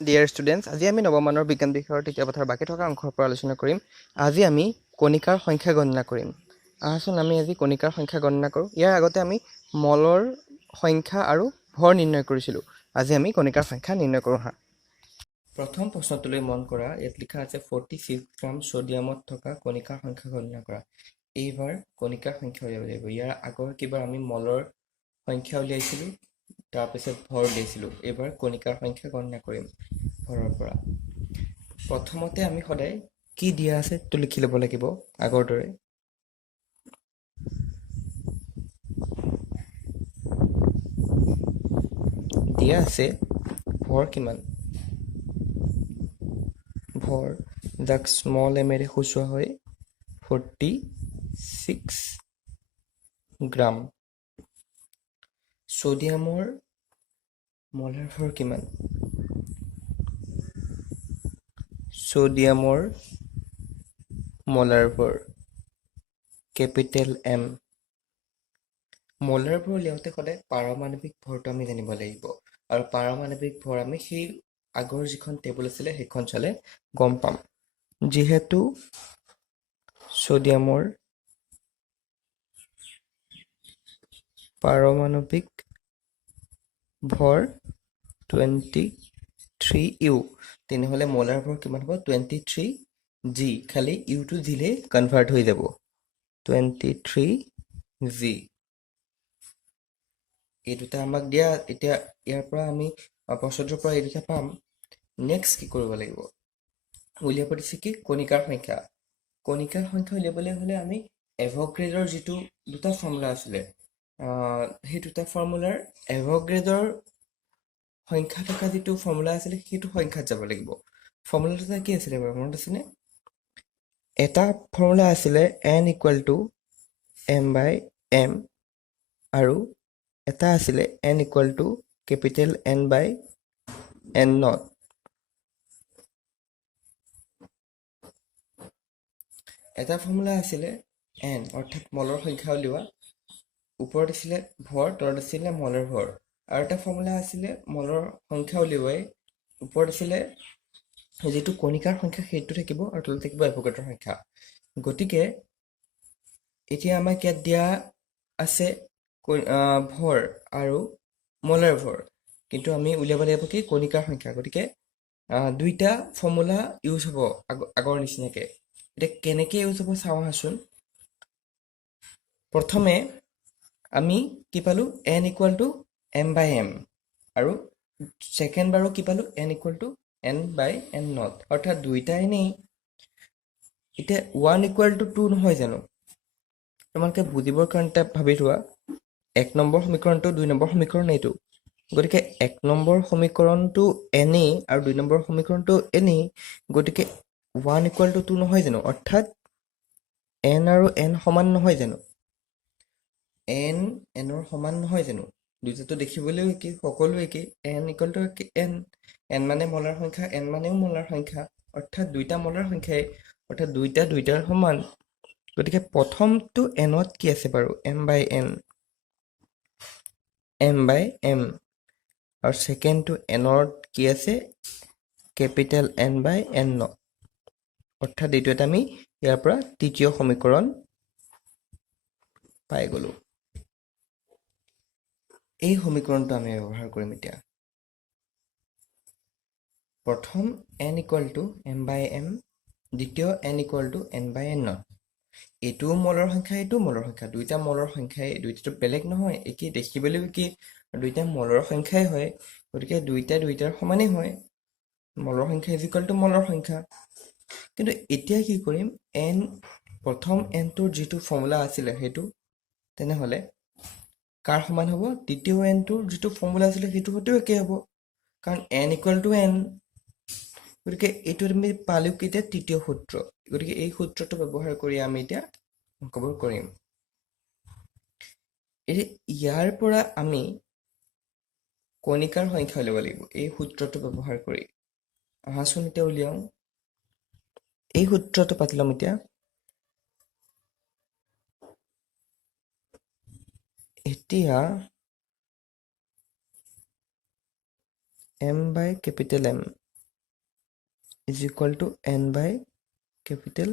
Dear students, আজি আমি নৱমানৰ বিজ্ঞান বিষয়ৰ তৃতীয় পথাৰ বাকী থকা অংশৰ পৰা আলোচনা কৰিম। আজি আমি কণিকাৰ সংখ্যা গণনা কৰিম। আহাচোন আমি আজি কণিকাৰ সংখ্যা গণনা কৰোঁ। ইয়াৰ আগতে আমি মলৰ সংখ্যা আৰু ভৰ নিৰ্ণয় কৰিছিলোঁ। আজি আমি কণিকাৰ সংখ্যা নিৰ্ণয় কৰোঁ হা। প্ৰথম প্ৰশ্নটোলৈ মন কৰা। ইয়াত লিখা আছে 46 গ্ৰাম ছ'ডিয়ামত থকা কণিকাৰ সংখ্যা গণনা কৰা। এইবাৰ কণিকাৰ সংখ্যা উলিয়াব লাগিব। ইয়াৰ আগৰ কিবাৰ আমি মলৰ সংখ্যা উলিয়াইছিলোঁ, তাৰপিছত ভৰ উলিয়াইছিলোঁ। এইবাৰ কণিকাৰ সংখ্যা গণনা কৰিম ভৰৰ পৰা। প্ৰথমতে আমি সদায় কি দিয়া আছে সেইটো লিখি ল'ব লাগিব আগৰ দৰে। দিয়া আছে ভৰ কিমান, ভৰ যাক স্মল এমেৰে সূচোৱা হয় 46 গ্ৰাম। ছ'ডিয়ামৰ মলাৰ ভৰ কিমান, ছ'ডিয়ামৰ মলাৰ ভৰ কেপিটেল M। মলাৰ ভৰ উলিয়াওঁতে সদায় পাৰমাণৱিক ভৰটো আমি জানিব লাগিব, আৰু পাৰমাণৱিক ভৰ আমি সেই আগৰ যিখন টেবুল আছিলে সেইখন চালে গম পাম। যিহেতু ছ'ডিয়ামৰ পাৰমাণৱিক ভৰ 23U, তেনেহ'লে মলাৰ ভৰ কিমান হ'ব 23G। খালি ইউটো দিলেই কনভাৰ্ট হৈ যাব 23G। এই দুটা আমাক দিয়া। এতিয়া ইয়াৰ পৰা আমি প্ৰশ্নটোৰ পৰা এই দুটা পাম। নেক্সট কি কৰিব লাগিব, উলিয়াব দিছে কি কণিকাৰ সংখ্যা। কণিকাৰ সংখ্যা উলিয়াবলৈ হ'লে আমি এভ'গ্ৰেডৰ যিটো দুটা ফৰ্মুলা আছিলে, সেই দুটা ফৰ্মুলাৰ এভ'গ্ৰেডৰ সংখ্যা থকা যিটো ফৰ্মুলা আছিলে সেইটো সংখ্যাত যাব লাগিব। ফৰ্মুলা দুটা কি আছিলে বাৰু মনত আছেনে? এটা ফৰ্মুলা আছিলে N=M/M, আৰু এটা আছিলে N=N/N0। এটা ফৰ্মুলা আছিলে N অৰ্থাৎ মলৰ সংখ্যা উলিওৱা, ওপৰত আছিলে ভৰ, তলত আছিলে মলৰ ভৰ। আৰু এটা ফৰ্মুলা আছিলে মলৰ সংখ্যা উলিওৱাই, ওপৰত আছিলে যিটো কণিকাৰ সংখ্যা সেইটো থাকিব, আৰু তলত থাকিব এভ'গ্ৰেডৰ সংখ্যা। গতিকে এতিয়া আমাক ইয়াত দিয়া আছে ভৰ আৰু মলাৰ ভৰ, কিন্তু আমি উলিয়াব লাগিব কি কণিকাৰ সংখ্যা। গতিকে দুইটা ফৰ্মুলা ইউজ হ'ব আগৰ নিচিনাকে। এতিয়া কেনেকৈ ইউজ হ'ব চাওঁ আহাচোন। প্ৰথমে আমি কি পালোঁ N=M/M, আৰু ছেকেণ্ড বাৰো কি পালোঁ N=N/N0, অৰ্থাৎ দুইটা এনেই। এতিয়া 1=2 নহয় জানো? তোমালোকে বুজিবৰ কাৰণে ভাবি থোৱা, 1 নম্বৰ সমীকৰণটো 2 নম্বৰ সমীকৰণ এইটো। গতিকে 1 নম্বৰ সমীকৰণটো এনেই আৰু 2 নম্বৰ সমীকৰণটো এনেই। গতিকে 1=2 নহয় জানো? অৰ্থাৎ N আৰু N সমান নহয় জানো? N Nৰ সমান নহয় জানো? দুইটাতো দেখিবলৈও একেই, সকলো একেই। N=N, N মানে মলাৰ সংখ্যা, N মানেও মলাৰ সংখ্যা, অৰ্থাৎ দুইটা মলাৰ সংখ্যাই, অৰ্থাৎ দুইটাৰ সমান। গতিকে প্ৰথমটো Nত কি আছে বাৰু M/N, M/M, আৰু ছেকেণ্ডটো Nত কি আছে কেপিটেল N/N0, অৰ্থাৎ এইটো এটা আমি ইয়াৰ পৰা তৃতীয় সমীকৰণ পাই গ'লোঁ। এই সমীকৰণটো আমি ব্যৱহাৰ কৰিম এতিয়া। প্ৰথম N=M/M, দ্বিতীয় N=N/N0। এইটোও মলৰ সংখ্যা, এইটোও মলৰ সংখ্যা, দুইটা মলৰ সংখ্যাই, দুইটাটো বেলেগ নহয়, একেই, দেখিবলৈও একেই, দুইটা মলৰ সংখ্যাই হয়। গতিকে দুইটাৰ সমানেই হয়। মলৰ সংখ্যা মলৰ সংখ্যা। কিন্তু এতিয়া কি কৰিম, প্ৰথম Nটোৰ যিটো ফৰ্মুলা আছিলে সেইটো, তেনেহ'লে কাৰ সমান হ'ব? দ্বিতীয় Nটোৰ যিটো ফৰ্মুলা আছিলে সেইটো সৈতেও একেই হ'ব, কাৰণ N=N। গতিকে এইটো আমি পালোঁ কি এতিয়া তৃতীয় সূত্ৰ। গতিকে এই সূত্ৰটো ব্যৱহাৰ কৰি আমি এতিয়া অংকবোৰ কৰিম। এতিয়া ইয়াৰ পৰা আমি কণিকাৰ সংখ্যা উলিয়াব লাগিব এই সূত্ৰটো ব্যৱহাৰ কৰি। আহাচোন এতিয়া উলিয়াওঁ। এই সূত্ৰটো পাতি ল'ম এতিয়া। এতিয়া M/M is equal to n by capital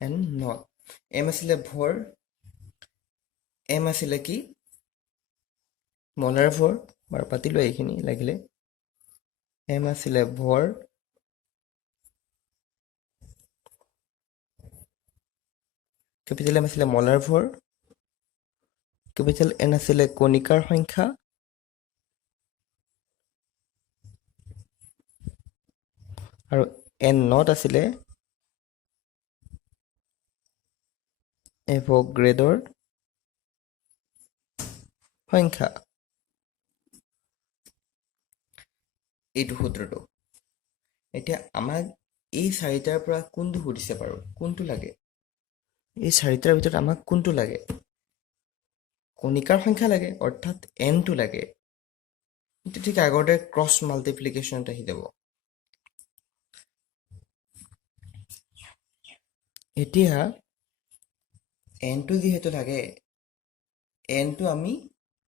n not m আছিলে ভৰ m আছিলে কি মলাৰ ভৰ বাৰু পাতিলো এইখিনি লাগিলে m আছিলে ভৰ কেপিটেল m আছিলে মলাৰ ভৰ কেপিটেল n আছিলে কণিকাৰ সংখ্যা আৰু n নট আছিলে এভোগাড্ৰোৰ সংখ্যা এইটো সূত্ৰটো এতিয়া আমাক এই চাৰিটাৰ পৰা কোনটো সুধিছে বাৰু কোনটো লাগে এই চাৰিটাৰ ভিতৰত আমাক কোনটো লাগে কণিকাৰ সংখ্যা লাগে অৰ্থাৎ n টো লাগে এইটো ঠিক আগতে ক্ৰছ মাল্টিপ্লিকেশ্যনত আহি যাব এতিয়া n টো যিহেতু লাগে n টো আমি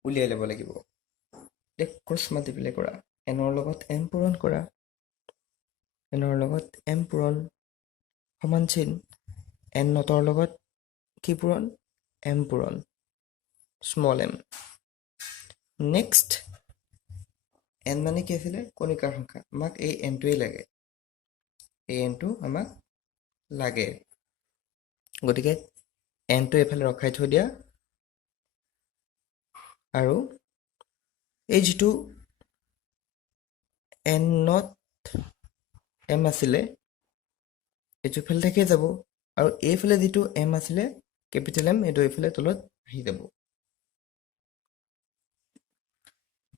উলিয়াই ল'ব লাগিব ক্ৰছ মাল্টিপ্লাই কৰা n ৰ লগত m পূৰণ কৰা n ৰ লগত m পূৰণ সমান চিন n নটৰ লগত কি পূৰণ m পূৰণ স্মল m নেক্সট n মানে কি আছিলে কণিকাৰ সংখ্যা আমাক এই n টোৱেই লাগে এই n টো আমাক লাগে গতিকে n টো এফালে ৰখাই থৈ দিয়া আৰু এই যিটো n নট m আছিলে এইটো ফালে থাকি যাব আৰু এইফালে যিটো m আছিলে কেপিটেল m এইটো এইফালে তলত আহি যাব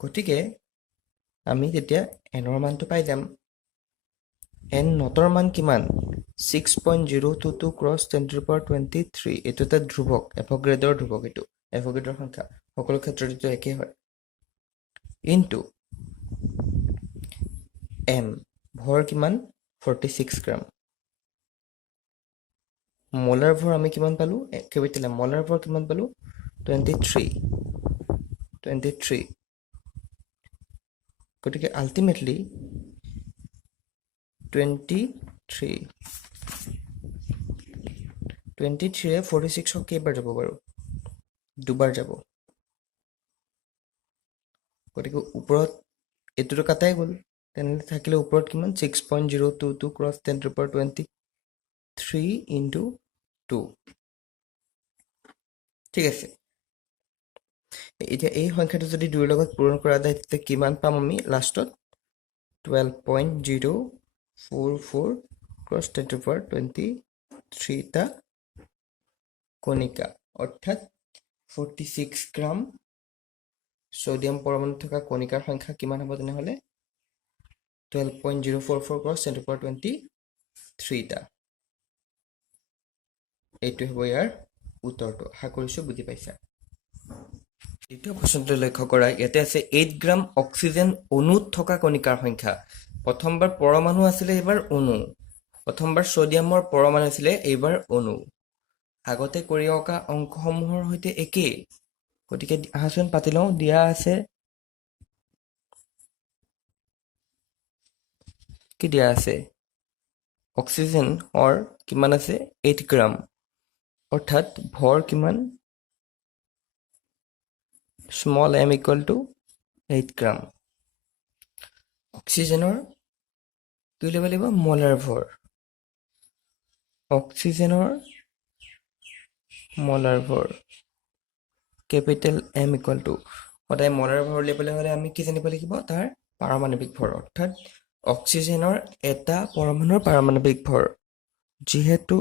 গতিকে আমি তেতিয়া n ৰ মানটো পাই যাম n নটৰ মান কিমান 6.022 ক্ৰছ 10 to the power 23 এইটো এটা ধ্ৰুৱক এভোগাড্ৰোৰ ধ্ৰুৱক এইটো এভোগাড্ৰোৰ সংখ্যা সকলো ক্ষেত্ৰত এইটো একেই হয় ইনটু m ভৰ কিমান 46 গ্ৰাম মলাৰ ভৰ আমি কিমান পালো কেপিটেল m মলাৰ ভৰ কিমান পালো 23 গতিকে আলটিমেটলি 23 ৰে 46 কেইবাৰ যাব বাৰু দুবাৰ যাব গতিকে ওপৰত এইটোতো কাটাই গ'ল তেনেহ'লে থাকিলে ওপৰত কিমান 6.022 cross 10 to the power 23 into 2 ঠিক আছে এতিয়া এই সংখ্যাটো যদি 2 ৰ লগত পূৰণ কৰা যায় তেতিয়া কিমান পাম আমি লাষ্টত 12.044 ক্ৰছ 10 to the power 23 টা কণিকা অৰ্থাৎ 46 গ্ৰাম সোডিয়াম পৰমাণু থকা কণিকাৰ সংখ্যা কিমান হ'ব তেনেহ'লে 12.044 ক্ৰছ 10 to the power 23 টা এইটো হ'ব ইয়াৰ উত্তৰটো আশা কৰিছোঁ বুজি পাইছা দ্বিতীয় প্ৰশ্নটো লক্ষ্য কৰা ইয়াতে আছে 8 গ্ৰাম অক্সিজেন অণুত থকা কণিকাৰ সংখ্যা প্ৰথমবাৰ পৰমাণু আছিলে এইবাৰ অণু প্ৰথমবাৰ সোডিয়ামৰ পৰমাণু আছিলে এইবাৰ অণু আগতে কৰি অকা অংকসমূহৰ সৈতে একেই গতিকে আহাচোন পাতি লওঁ দিয়া আছে কি দিয়া আছে অক্সিজেনৰ কিমান আছে 8 গ্ৰাম অৰ্থাৎ ভৰ কিমান স্মল m equal to 8 গ্ৰাম অক্সিজেনৰ কি উলিয়াব লাগিব মলাৰ ভৰ অক্সিজেনৰ মলাৰ ভৰ কেপিটেল m equal to সদায় মলাৰ ভৰ উলিয়াবলৈ হ'লে আমি কি জানিব লাগিব তাৰ পাৰমাণৱিক ভৰ অৰ্থাৎ অক্সিজেনৰ এটা পৰমাণুৰ পাৰমাণৱিক ভৰ যিহেতু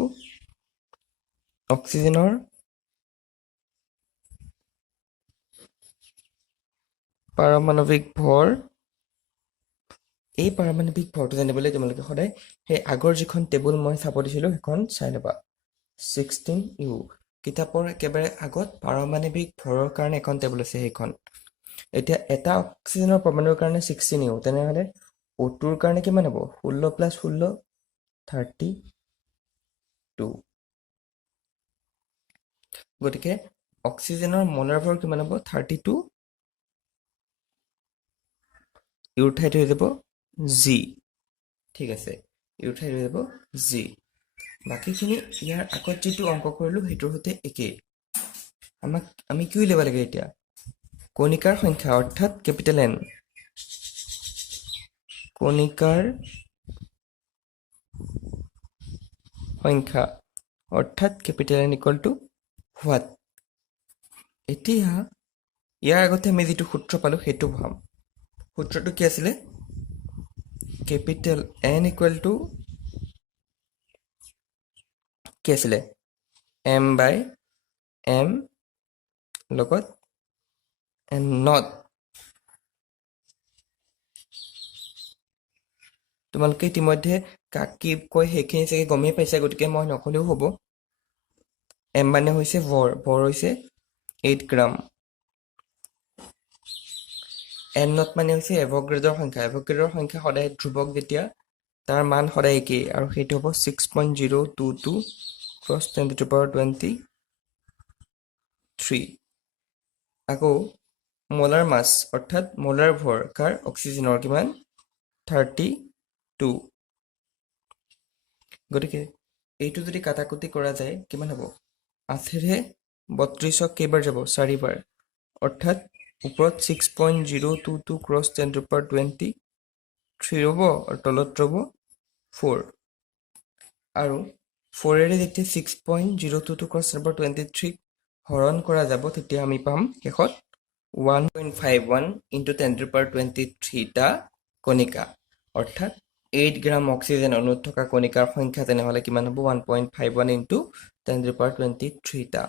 অক্সিজেনৰ পাৰমাণৱিক ভৰ এই পাৰমাণৱিক ভৰটো জানিবলৈ তোমালোকে সদায় সেই আগৰ যিখন টেবুল মই চাব দিছিলোঁ সেইখন চাই ল'বা 16u কিতাপৰ একেবাৰে আগত পাৰমাণৱিক ভৰৰ কাৰণে এখন টেবুল আছে সেইখন এতিয়া এটা অক্সিজেনৰ পৰমাণুৰ কাৰণে 16u তেনেহ'লে O2ৰ কাৰণে কিমান হ'ব 16 + 16 32 গতিকে অক্সিজেনৰ মলাৰ ভৰ কিমান হ'ব 32 ইউৰ ঠাইত হৈ যাব জি ঠিক আছে এই উঠাই লৈ যাব জি বাকীখিনি ইয়াৰ আগত যিটো অংক কৰিলোঁ সেইটোৰ সৈতে একেই আমি কি উলিয়াব লাগে এতিয়া কণিকাৰ সংখ্যা অৰ্থাৎ কেপিটেল এন কণিকাৰ সংখ্যা অৰ্থাৎ capital N equal to what এতিয়া ইয়াৰ আগতে আমি যিটো সূত্ৰ পালোঁ সেইটো বহাম সূত্ৰটো কি আছিলে কেপিটেল এন ইকুৱেল টু কি আছিলে এম বাই এম লগত এন নট তোমালোকে ইতিমধ্যে কাক কি কয় সেইখিনি চাগে গমেই পাইছা গতিকে মই নকলেও হ'ব এম মানে হৈছে ভৰ হৈছে 8 গ্ৰাম এন নট মানে হৈছে এভোগাড্ৰৰ সংখ্যা সদায় ধ্ৰুৱক যেতিয়া তাৰ মান সদায় একেই আৰু সেইটো হ'ব 6.022 ক্ৰছ 10⁻23 আকৌ মোলাৰ মাছ অৰ্থাৎ মোলাৰ ভৰ কাৰ অক্সিজেনৰ কিমান 32 গতিকে এইটো যদি কাটাকুটি কৰা যায় কিমান হ'ব 8ৰে 32ক কেইবাৰ যাব 4বাৰ অৰ্থাৎ ওপৰত 6.022 ক্ৰছ 10⁻23 ৰ'ব আৰু তলত ৰ'ব 4 আৰু 4ৰে যেতিয়া 6.022 ক্ৰছ 10⁻23 হৰণ কৰা যাব তেতিয়া আমি পাম শেষত 1.51 ইনটু 10⁻23 টা কণিকা অৰ্থাৎ 8 গ্ৰাম অক্সিজেন অণুত থকা কণিকাৰ সংখ্যা তেনেহ'লে কিমান হ'ব 1.51 ইনটু 10⁻23 টা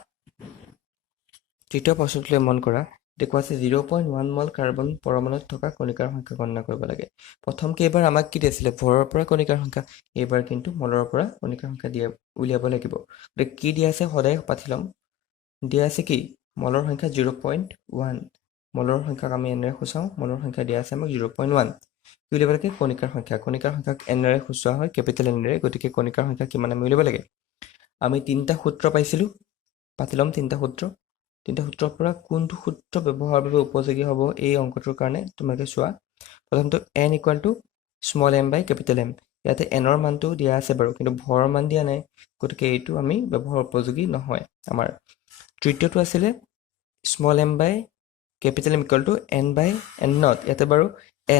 তৃতীয় প্ৰশ্নটোলৈ মন কৰা দেখুওৱা আছে 0.1 মল কাৰ্বন পৰমাণুত থকা কণিকাৰ সংখ্যা গণনা কৰিব লাগে প্ৰথম কেইবাৰ আমাক কি দিছিলে ভৰৰ পৰা কণিকাৰ সংখ্যা এইবাৰ কিন্তু মলৰ পৰা কণিকাৰ সংখ্যা উলিয়াব লাগিব গতিকে কি দিয়া আছে সদায় পাতি ল'ম দিয়া আছে কি মলৰ সংখ্যা 0.1 মলৰ সংখ্যাক আমি এনেৰে সূচাওঁ মলৰ সংখ্যা দিয়া আছে আমাক 0.1 কি উলিয়াব লাগে কণিকাৰ সংখ্যাক এনেৰে সূচোৱা হয় কেপিটেল এনেৰে গতিকে কণিকাৰ সংখ্যা কিমান আমি উলিয়াব লাগে আমি তিনিটা সূত্ৰ পাইছিলোঁ পাতি ল'ম তিনিটা সূত্ৰৰ পৰা কোনটো সূত্ৰ ব্যৱহাৰৰ বাবে উপযোগী হ'ব এই অংকটোৰ কাৰণে তোমালোকে চোৱা প্ৰথমটো n equal to small m by capital M ইয়াতে nৰ মানটো দিয়া আছে বাৰু কিন্তু ভৰৰ মান দিয়া নাই গতিকে এইটো আমি ব্যৱহাৰ উপযোগী নহয় আমাৰ তৃতীয়টো আছিলে small m by capital M equal to n by n not ইয়াতে বাৰু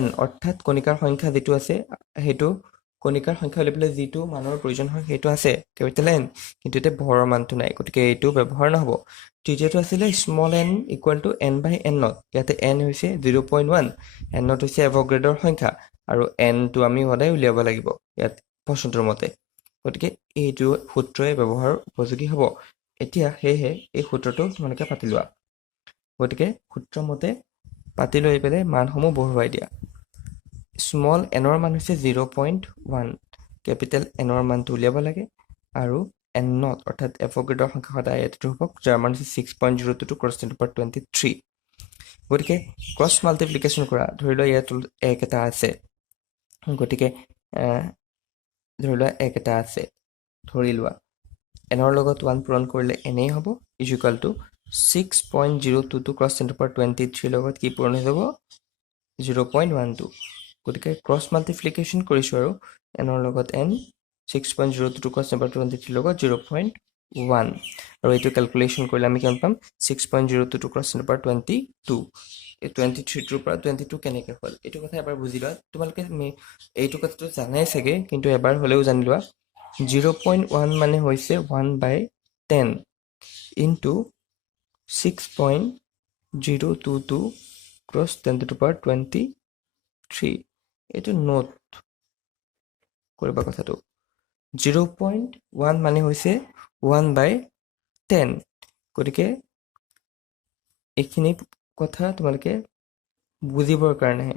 n অৰ্থাৎ কণিকাৰ সংখ্যা যিটো আছে সেইটো কণিকাৰ সংখ্যা উলিয়াবলৈ যিটো মানৰ প্ৰয়োজন হয় সেইটো আছে কেপিটেল N কিন্তু এতিয়া ভৰৰ মানটো নাই গতিকে এইটো ব্যৱহাৰ নহ'ব তৃতীয়টো আছিলে small n equal to n by n not ইয়াতে n হৈছে 0.1 n নট হৈছে এভোগাড্ৰৰ সংখ্যা আৰু n টো আমি সদায় উলিয়াব লাগিব ইয়াত প্ৰশ্নটোৰ মতে গতিকে এইটো সূত্ৰই ব্যৱহাৰ উপযোগী হ'ব এতিয়া সেয়েহে এই সূত্ৰটো তোমালোকে পাতি লোৱা গতিকে সূত্ৰ মতে পাতি লৈ পেলাই মানসমূহ বহুৱাই দিয়া স্মল nৰ মান হৈছে 0.1 কেপিটেল nৰ মানটো উলিয়াব লাগে আৰু n নট অৰ্থাৎ এভোগাড্ৰৰ সংখ্যা সদায় ইয়াতে ধ্ৰুৱক যাৰ মান হৈছে 6.022 ক্ৰছ 10⁻23 গতিকে ক্ৰছ মাল্টিপ্লিকেশ্যন কৰা ধৰি লোৱা ইয়াত 1 এটা আছে গতিকে ধৰি লোৱা 1 এটা আছে ধৰি লোৱা nৰ লগত 1 পূৰণ কৰিলে এনেই হ'ব ইজ ইকুৱেল টু 6.022 ক্ৰছ 10⁻23 লগত কি পূৰণ হৈ যাব 0.12 গতিকে ক্ৰছ মাল্টিপ্লিকেশ্যন কৰিছোঁ আৰু nৰ লগত n 6.022 ক্ৰছ 10⁻23 লগত 0.1 আৰু এইটো কেলকুলেশ্যন কৰিলে আমি কিমান পাম 6.022 ক্ৰছ 10⁻22 এই 23টোৰ পৰা 22 কেনেকৈ হ'ল এইটো কথা এবাৰ বুজি লোৱা তোমালোকে এইটো কথাটো জানাই চাগে কিন্তু এবাৰ হ'লেও জানি লোৱা 0.1 মানে হৈছে 1/10 ইনটু 6.022 ক্ৰছ 10⁻23 এইটো নোট কৰিবা কথাটো 0.1 মানে হৈছে 1/10 গতিকে এইখিনি কথা তোমালোকে বুজিবৰ কাৰণেহে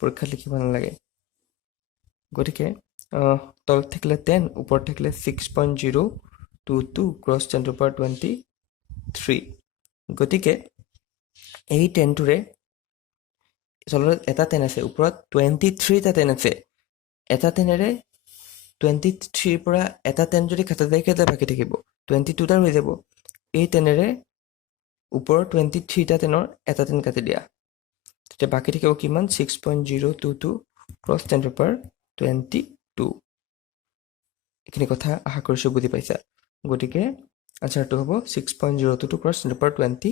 পৰীক্ষাত লিখিব নালাগে গতিকে তলত থাকিলে 10 ওপৰত থাকিলে 6.022 ক্ৰছ 10⁻23 গতিকে এই 10টোৰে তলত এটা 10 আছে ওপৰত 23টা 10 আছে এটা 10ৰে 23ৰ পৰা এটা 10 যদি কাটা যায় কেইটা বাকী থাকিব 22টা হৈ যাব এই 10ৰে ওপৰৰ 23টা 10ৰ এটা 10 কাটি দিয়া তেতিয়া বাকী থাকিব কিমান 6.022 ক্ৰছ 10⁻22 এইখিনি কথা আশা কৰিছোঁ বুজি পাইছা। গতিকে আনচাৰটো হ'ব 6.02 to cross 10 to power 20